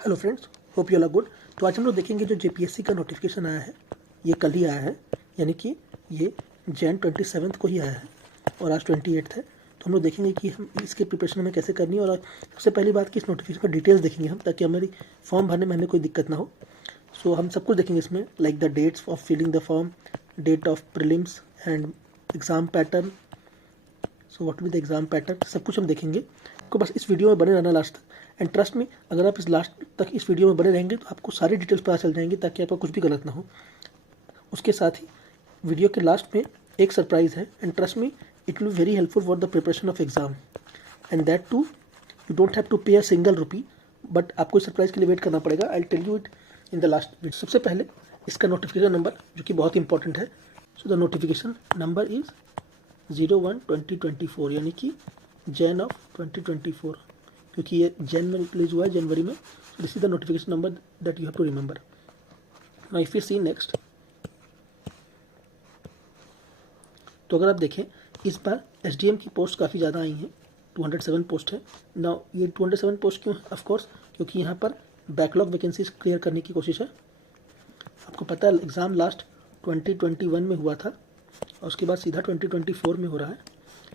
Hello friends, hope you are good. तो आज हम लोग देखेंगे जो जेपीएससी का नोटिफिकेशन आया है, ये कल ही आया है, यानी कि ये जैन 27 को ही आया है और आज 28 है। तो हम लोग देखेंगे कि हम इसके प्रिपरेशन हमें कैसे करनी है और सबसे पहली बात कि इस नोटिफिकेशन का डिटेल्स देखेंगे हम, ताकि हमारी फॉर्म भरने में हमें कोई दिक्कत ना हो। सो हम सब कुछ देखेंगे इसमें, like the dates of filling the form, date of prelims and exam pattern. So what will the exam pattern, सब कुछ हम देखेंगे। आपको बस इस वीडियो में बने रहना लास्ट तक। एंड ट्रस्ट में, अगर आप इस लास्ट तक इस वीडियो में बने रहेंगे तो आपको सारी डिटेल्स पता चल जाएंगी, ताकि आपका कुछ भी गलत ना हो। उसके साथ ही वीडियो के लास्ट में एक सरप्राइज़ है, and trust me it will be very helpful for the preparation of exam, and that too you don't have to pay a single rupee, but आपको इस सरप्राइज़ के लिए वेट करना पड़ेगा। I tell you it in the last video. सबसे पहले इसका notification number, जो कि बहुत इंपॉर्टेंट है। So the notification number is 01/2024, यानी कि जैन ऑफ 2024, क्योंकि ये जैन में रिलीज हुआ है, जनवरी में। This is the notification number that you have to remember. Now if you see next, तो अगर आप देखें इस बार एसडीएम की पोस्ट काफ़ी ज़्यादा आई हैं, 207 पोस्ट है। नाउ ये 207 पोस्ट क्यों? ऑफ कोर्स क्योंकि यहाँ पर बैकलॉग वैकेंसीज क्लियर करने की कोशिश है। आपको पता है एग्ज़ाम लास्ट 2021 में हुआ था और उसके बाद सीधा 2024 में हो रहा है।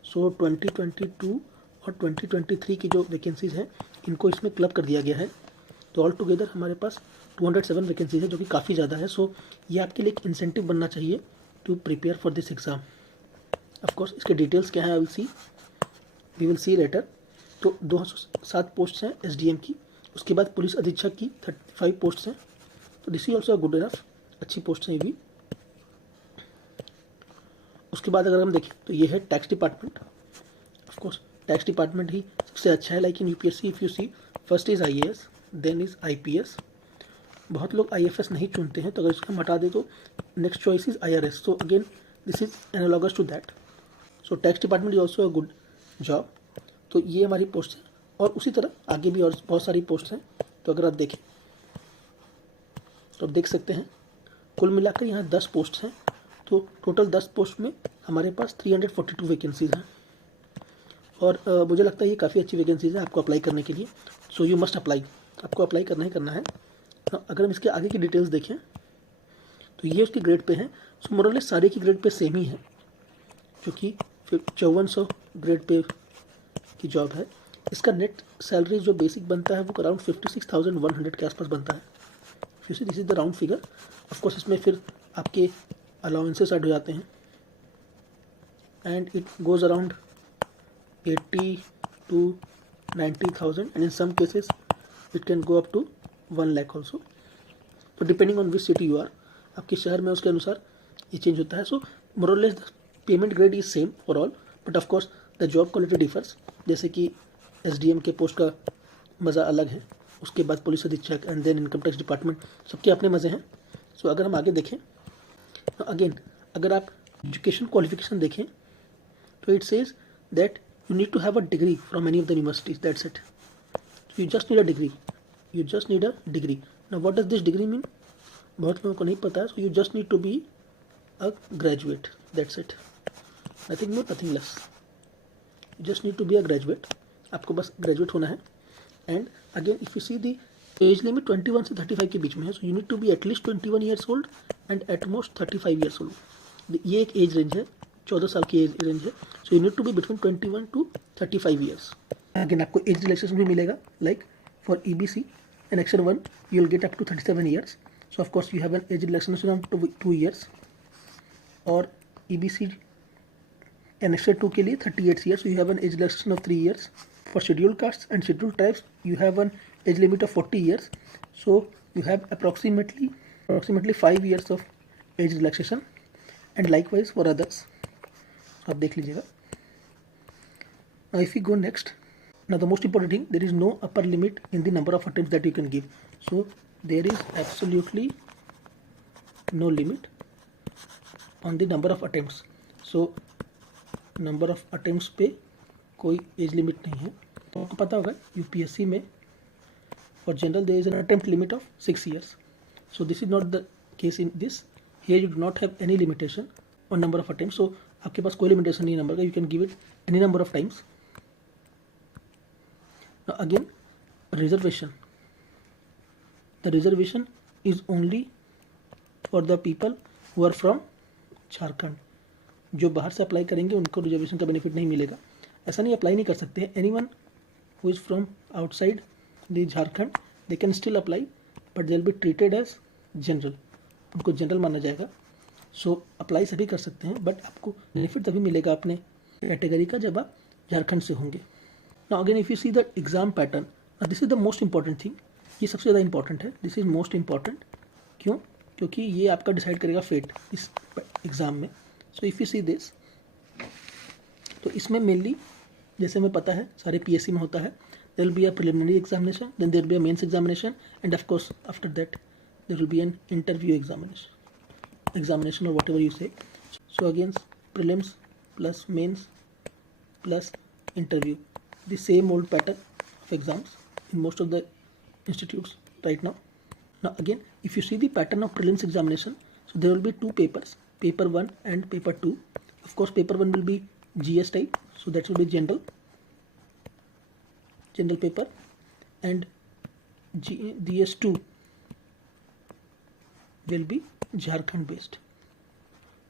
सो 2022 और 2023 की जो वैकेंसीज़ हैं, इनको इसमें क्लब कर दिया गया है। तो ऑल टुगेदर हमारे पास 207 वैकेंसीज है, जो कि काफ़ी ज़्यादा है। सो ये आपके लिए एक इंसेंटिव बनना चाहिए to prepare for this exam. Of course इसके डिटेल्स क्या है वी विल सी लेटर। तो 207 पोस्ट हैं एसडीएम की। उसके बाद पुलिस अधीक्षक की 35 पोस्ट हैं। तो this is also good enough, अच्छी पोस्ट हैं ये भी। उसके बाद अगर हम देखें तो ये है tax department. Of course tax department ही सबसे अच्छा है, like in UPSC if you see, first is IAS, then is IPS. बहुत लोग आईएफएस नहीं चुनते हैं, तो अगर इसको हम हटा दे तो next choice is IRS. So again this is analogous to that. So tax department is also a good job. तो ये हमारी पोस्ट है, और उसी तरह आगे भी और बहुत सारी पोस्ट हैं। तो अगर आप देखें तो आप देख सकते हैं कुल मिलाकर यहाँ 10 पोस्ट हैं। तो टोटल 10 पोस्ट में हमारे पास 342 वैकेंसीज हैं, और मुझे लगता है ये काफ़ी अच्छी वैकेंसीज है आपको अप्लाई करने के लिए। सो यू मस्ट अप्लाई, आपको अप्लाई करना ही करना है। अगर हम इसके आगे की डिटेल्स देखें तो ये उसके ग्रेड पे हैं। सो मोरलेस सारे की ग्रेड पे सेम ही है, क्योंकि फिर 5400 ग्रेड पे की जॉब है। इसका नेट सैलरी जो बेसिक बनता है वो अराउंड 56,100 के आसपास बनता है। This is the round figure. Of course इसमें फिर आपके अलाउंसेस ऐड हो जाते हैं, and it goes around 80 to 90,000, and in some cases it can go up to 1 lakh also. तो depending on which city you are, आपके शहर में उसके अनुसार ये चेंज होता है। So more or less the payment grade is same for all, but of course the job quality differs. जैसे कि एसडीएम के पोस्ट का मज़ा अलग है, उसके बाद पुलिस अधीक्षक and then income tax department, सबके अपने मज़े हैं। सो अगर हम आगे देखें तो अगेन अगर आप एजुकेशन क्वालिफिकेशन देखें तो it says that you need to have a degree from any of the universities, that's it. So you just need a degree, you just need a degree. Now what does this degree mean? बहुत लोगों को नहीं पता है। So you just need to be a graduate, that's it, nothing more nothing less. You just need to be a graduate, आपको बस graduate होना है। And again if you see the age limit 21 से 35 के बीच में है। So you need to be at least 21 years old and at most 35 years old. ये एक एज रेंज है, 14 साल की एज रेंज है। So you need to be between 21 to 35 years. Again आपको एज रिलैक्सेशन भी मिलेगा, like for EBC annexure 1 you will get up to 37 years. So of course you have an age relaxation of 2 years, और EBC annexure 2 के लिए 38 years, you have an age relaxation of 3 years. For scheduled caste and scheduled tribes you have an age limit of 40 years. So you have approximately 5 years of age relaxation, and likewise for others. आप देख लीजिएगा। Now if we go next, now the most important thing, there is no upper limit in the number of attempts that you can give. So there is absolutely no limit on the number of attempts. So number of attempts पे कोई age limit नहीं है। तो आपको पता होगा UPSC में for general there is an attempt limit of 6 years. So this is not the case in this. Here you do not have any limitation on number of attempt. So आपके पास कोई लिमिटेशन नहीं number का, you can give it any number of times. Now again, reservation. The reservation is only for the people who are from Jharkhand. जो बाहर से apply करेंगे उनको रिजर्वेशन का बेनिफिट नहीं मिलेगा। ऐसा नहीं, अप्लाई नहीं कर सकते हैं। Anyone who is from outside the Jharkhand they can still apply, but they will be treated as general, उनको जनरल माना जाएगा। सो अप्लाई सभी कर सकते हैं, बट आपको बेनिफिट तभी मिलेगा अपने कैटेगरी का जब आप झारखंड से होंगे। Now again if you see the exam pattern, this is the most important thing. ये सबसे ज़्यादा इंपॉर्टेंट है, दिस इज मोस्ट इंपॉर्टेंट। क्यों? क्योंकि ये आपका डिसाइड करेगा फेट इस एग्ज़ाम में। So if you see this, तो इसमें मेनली जैसे हमें पता है सारे पीएससी में होता है, there will be a preliminary examination, then there will be a mains examination, and of course after that there will be an interview examination or whatever you say. So again, prelims plus mains plus interview, the same old pattern of exams in most of the institutes right now. Now again, if you see the pattern of prelims examination, so there will be two papers, paper 1 and paper 2. Of course paper 1 will be GS type, so that will be general paper, and GS2 will be Jharkhand based.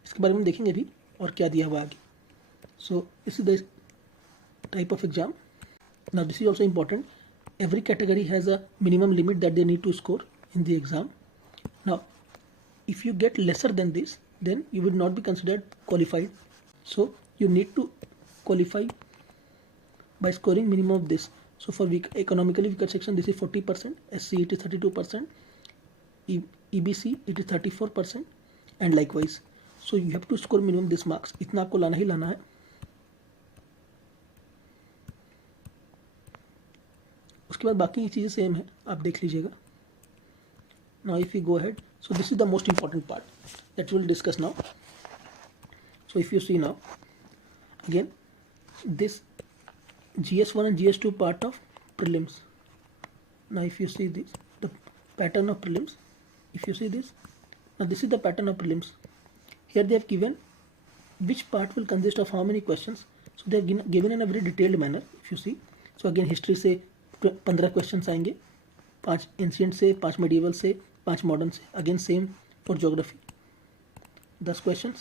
इसके बारे में देखेंगे अभी और क्या दिया हुआ आगे। So this is the type of exam. Now this is also important, every category has a minimum limit that they need to score in the exam. Now if you get lesser than this, then you will not be considered qualified. So you need to qualify by scoring minimum of this. So for economically weaker section this is 40%, SC it is 32%, EBC it is 34%, and likewise. So you have to score minimum this marks. इतना आपको लाना ही लाना है। उसके बाद बाकी चीज़ें same है, आप देख लीजिएगा। Now if we go ahead, so this is the most important part that we will discuss now. So if you see now, again this GS1 and GS2 part of prelims. Now if you see this, the pattern of prelims, if you see this, now this is the pattern of prelims. Here they have given which part will consist of how many questions. So they have given in a very detailed manner. If you see, so again history से 15 questions आएंगे, 5 ancient से, 5 medieval से, 5 modern से। Again same for geography 10 questions,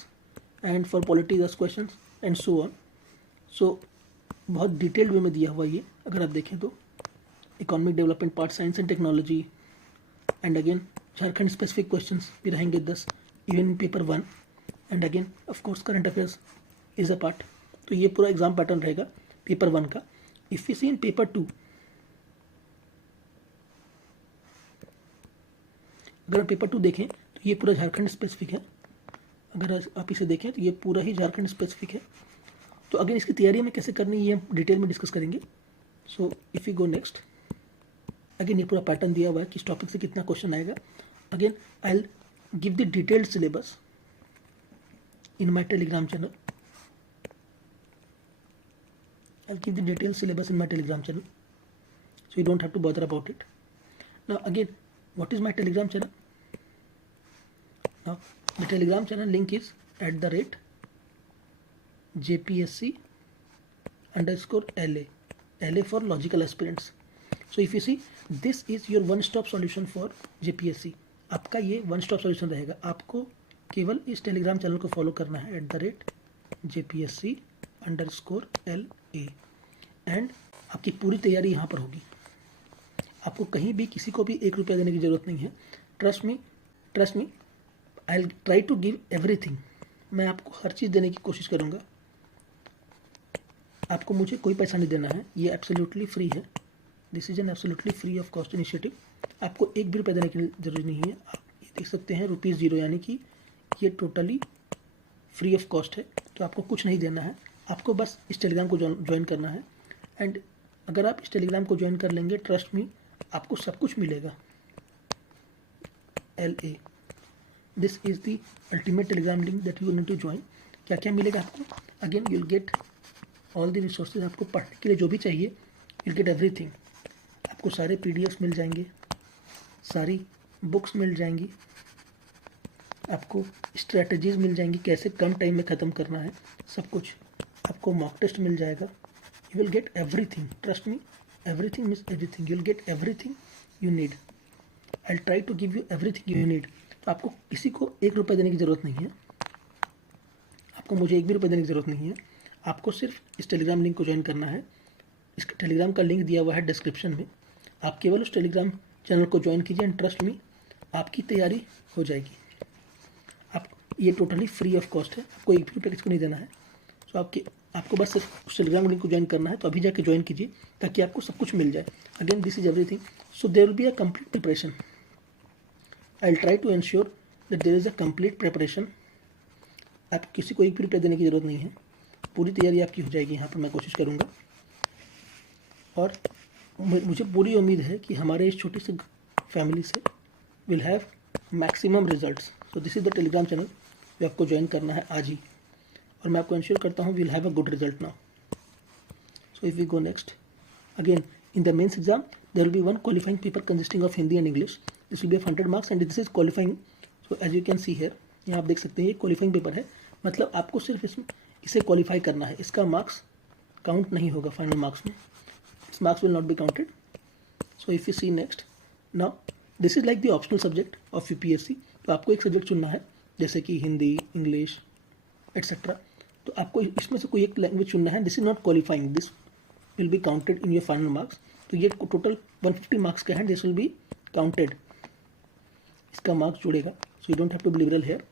and for polity 10 questions, and so on. So बहुत detailed वे में दिया हुआ ये, अगर आप देखें तो economic development part, science and technology, and again Jharkhand specific questions भी रहेंगे 10 even paper 1, and again of course current affairs is a part. तो ये पूरा एग्जाम पैटर्न रहेगा पेपर 1 का। If you see in paper 2, अगर आप पेपर 2 देखें तो ये पूरा झारखंड स्पेसिफिक है। अगर आप इसे देखें तो ये पूरा ही झारखंड स्पेसिफिक है। तो अगेन इसकी तैयारी में कैसे करनी है ये हम डिटेल में डिस्कस करेंगे। So if you go next, again ये पूरा पैटर्न दिया हुआ है किस टॉपिक से कितना क्वेश्चन आएगा। Again I will give the detailed syllabus in my Telegram channel. I'll give the detailed syllabus in my telegram channel, so you don't have to bother about it. Now again, what is my telegram channel? Now the telegram channel link is @JPSC_LA, LA for logical aspirants. So if you see, this is your one stop solution for JPSC. आपका ये one stop solution रहेगा। आपको केवल इस Telegram channel को follow करना है @JPSC_LA, and आपकी पूरी तैयारी यहाँ पर होगी। आपको कहीं भी किसी को भी 1 रुपया देने की ज़रूरत नहीं है। Trust me, I will try to give everything. मैं आपको हर चीज़ देने की कोशिश करूँगा। आपको मुझे कोई पैसा नहीं देना है, ये एब्सोल्युटली फ्री है। This is an absolutely free of cost initiative. आपको 1 भी रुपया देने की जरूरत नहीं है। आप ये देख सकते हैं ₹0, यानी कि ये टोटली फ्री ऑफ कॉस्ट है। तो आपको कुछ नहीं देना है, आपको बस इस टेलीग्राम को ज्वाइन करना है। एंड अगर आप इस टेलीग्राम को ज्वाइन कर लेंगे, ट्रस्ट मी, आपको सब कुछ मिलेगा। LA, this is the ultimate Telegram link that you need to join. क्या क्या मिलेगा आपको? Again you will get all the resources. आपको पढ़ने के लिए जो भी चाहिए, यू विल गेट एवरीथिंग। आपको सारे PDFs मिल जाएंगे, सारी बुक्स मिल जाएंगी, आपको स्ट्रेटजीज मिल जाएंगी कैसे कम टाइम में ख़त्म करना है, सब कुछ। आपको मॉक टेस्ट मिल जाएगा। You will get everything, trust me, everything means everything. You will get everything you need. I try to give you everything you need. तो आपको किसी को 1 रुपये देने की ज़रूरत नहीं है, आपको मुझे 1 भी रुपये देने की ज़रूरत नहीं है। आपको सिर्फ इस टेलीग्राम लिंक को ज्वाइन करना है। इसका टेलीग्राम का लिंक दिया हुआ है डिस्क्रिप्शन में। आप केवल उस टेलीग्राम चैनल को ज्वाइन कीजिए एंड ट्रस्ट मी, आपकी तैयारी हो जाएगी। आप ये टोटली फ्री ऑफ कॉस्ट है, आपको 1 भी रुपये किसी को नहीं देना है। तो आपको बस सिर्फ उस टेलीग्राम लिंक को ज्वाइन करना है। तो अभी जाके ज्वाइन कीजिए ताकि आपको सब कुछ मिल जाए। Again this is everything, so there will be a complete preparation. I will try to ensure that there is a complete preparation. आप किसी को 1 भी रुपये देने की ज़रूरत नहीं है, पूरी तैयारी आपकी हो जाएगी। यहाँ पर मैं कोशिश करूँगा और मुझे पूरी उम्मीद है कि हमारे इस छोटी सी फैमिली से will have maximum results. So this is the Telegram channel जो आपको ज्वाइन करना है आज ही, और मैं आपको इंश्योर करता हूँ will have a good result now. So if we go next, again in the mains exam there will be 1 qualifying paper consisting of Hindi and English. This will be 100 marks and this is qualifying. So as you can see here, यहाँ आप देख सकते हैं ये qualifying paper है, मतलब आपको सिर्फ इसे क्वालिफाई करना है। इसका मार्क्स काउंट नहीं होगा फाइनल मार्क्स में, its marks will not be counted. So if you see next, now this is like the optional subject of UPSC. तो आपको एक सब्जेक्ट चुनना है, जैसे कि हिंदी, इंग्लिश एट्सेट्रा। तो आपको इसमें से कोई एक लैंग्वेज चुनना है। This is not qualifying, this will be counted in your final marks. तो ये टोटल 150 मार्क्स का है, दिस विल बी काउंटेड, इसका मार्क्स जुड़ेगा। So you don't have to be liberal here.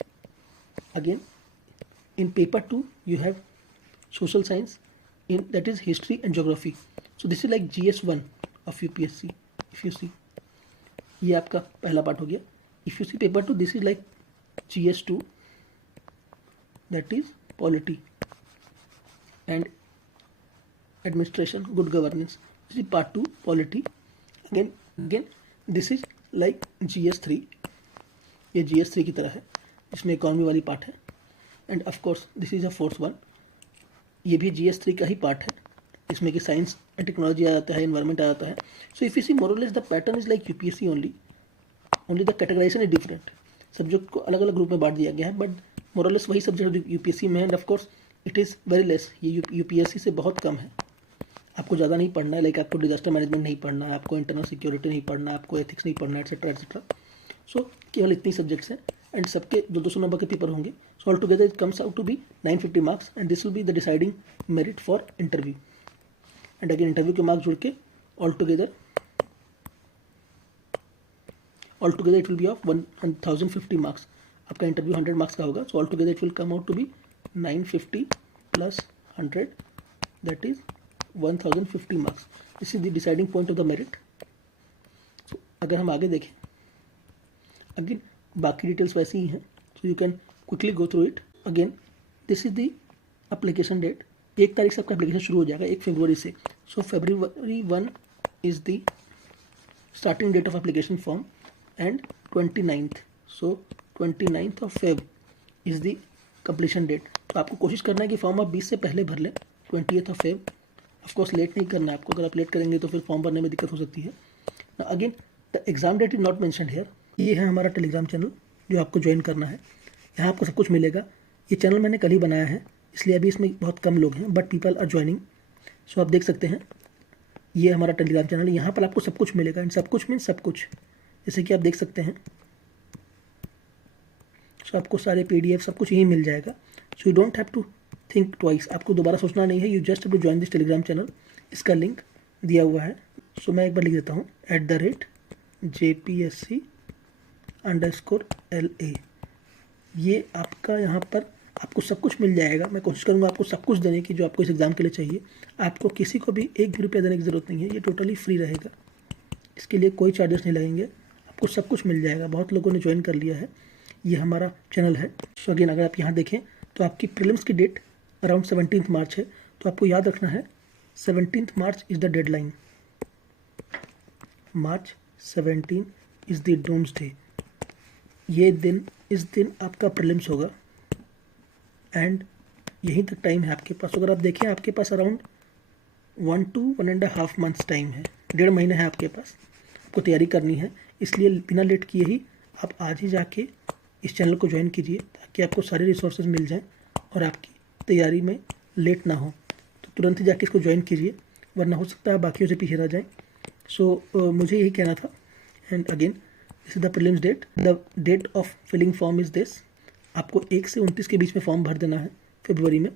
Again in paper 2 you have social science, in that is history and geography. So this is like GS1 of UPSC. If you see, ये आपका पहला part हो गया। If you C paper 2, this is like GS2, that is polity and administration, good governance. This is part 2, polity. Again this is like GS3, ये GS3 की तरह है, इसमें इकोनॉमी वाली पार्ट है। And of course this is a fourth one, ये भी GS3 का ही पार्ट है, इसमें कि साइंस एंड टेक्नोलॉजी आ जाता है, इन्वायरमेंट आ जाता है। सो if you see more or less the pattern is like UPSC only the categorization is different. Subject को अलग अलग ग्रुप में बांट दिया गया है, बट मोरलेस वही सब्जेक्ट यूपीएससी में है। And of course it is very less, ये यूपीएससी से बहुत कम है। आपको ज़्यादा नहीं पढ़ना है, लाइक आपको डिजास्टर मैनेजमेंट नहीं पढ़ना है, आपको इंटरनल सिक्योरिटी नहीं पढ़ना है, आपको एथिक्स नहीं पढ़ना है, एटसेट्रा एटसेट्रा। सो केवल इतनी सब्जेक्ट्स हैं एंड सबके 200 नंबर के पेपर होंगे। So all together it comes out to be 950 marks and this will be the deciding merit for interview. And again interview के मार्क्स जुड़ के all together it will be of 1050 marks. आपका interview 100 marks का होगा। So all together it will come out to be 950 plus 100, that is 1050 marks. This is the deciding point of the merit. So अगर हम आगे देखें, again बाकी details वैसी ही हैं, so you can quickly go through it. Again this is the application date, 1 तारीख से आपका एप्लीकेशन शुरू हो जाएगा, 1 फरवरी से। So February 1 is the starting date of application form and 29th, so 29th ऑफ Feb is the completion date. तो आपको कोशिश करना है कि फॉर्म आप 20 से पहले भर लें, 20th of Feb। Of course late नहीं करना है आपको, अगर आप लेट करेंगे तो फिर फॉर्म भरने में दिक्कत हो सकती है। Again the exam date is not mentioned here. ये है हमारा टेलीग्राम चैनल जो आपको ज्वाइन करना है, यहाँ आपको सब कुछ मिलेगा। ये चैनल मैंने कल ही बनाया है, इसलिए अभी इसमें बहुत कम लोग हैं, बट पीपल आर ज्वाइनिंग। सो आप देख सकते हैं ये हमारा टेलीग्राम चैनल, यहाँ पर आपको सब कुछ मिलेगा। एंड सब कुछ मीन्स सब कुछ, जैसे कि आप देख सकते हैं। सो आपको सारे PDF सब कुछ यहीं मिल जाएगा। So you don't have to think twice, आपको दोबारा सोचना नहीं है, you just have to join this Telegram channel. इसका लिंक दिया हुआ है। सो मैं एक बार लिख देता हूँ, @JPSC_LA। ये आपका यहाँ पर आपको सब कुछ मिल जाएगा। मैं कोशिश करूँगा आपको सब कुछ देने की जो आपको इस एग्ज़ाम के लिए चाहिए। आपको किसी को भी 1 भी रुपया देने की ज़रूरत नहीं है, ये टोटली फ्री रहेगा, इसके लिए कोई चार्जेस नहीं लगेंगे, आपको सब कुछ मिल जाएगा। बहुत लोगों ने ज्वाइन कर लिया है, ये हमारा चैनल है। सो अगेन अगर आप यहाँ देखें तो आपकी प्रीलिम्स की डेट अराउंड 17 मार्च है। तो आपको याद रखना है 17 March is the deadline, March 17 is the doomsday. इस दिन आपका प्रीलिम्स होगा एंड यहीं तक टाइम है आपके पास। अगर आप देखें आपके पास अराउंड 1 to 1.5 मंथ्स टाइम है, 1.5 महीना है आपके पास, आपको तैयारी करनी है। इसलिए बिना लेट किए ही आप आज ही जाके इस चैनल को ज्वाइन कीजिए ताकि आपको सारे रिसोर्सेज मिल जाएं और आपकी तैयारी में लेट ना हो। तो तुरंत ही जाके इसको ज्वाइन कीजिए, वरना हो सकता है बाकियों से पीछे रह जाएं। सो मुझे यही कहना था। And again this is the prelims date, the date of filling form is this. आपको 1 से 29 के बीच में फॉर्म भर देना है फरवरी में,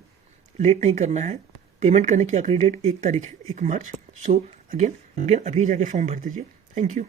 लेट नहीं करना है। पेमेंट करने की आखिरी डेट 1 तारीख है, 1 मार्च। सो अगेन अभी जाके फॉर्म भर दीजिए। Thank you.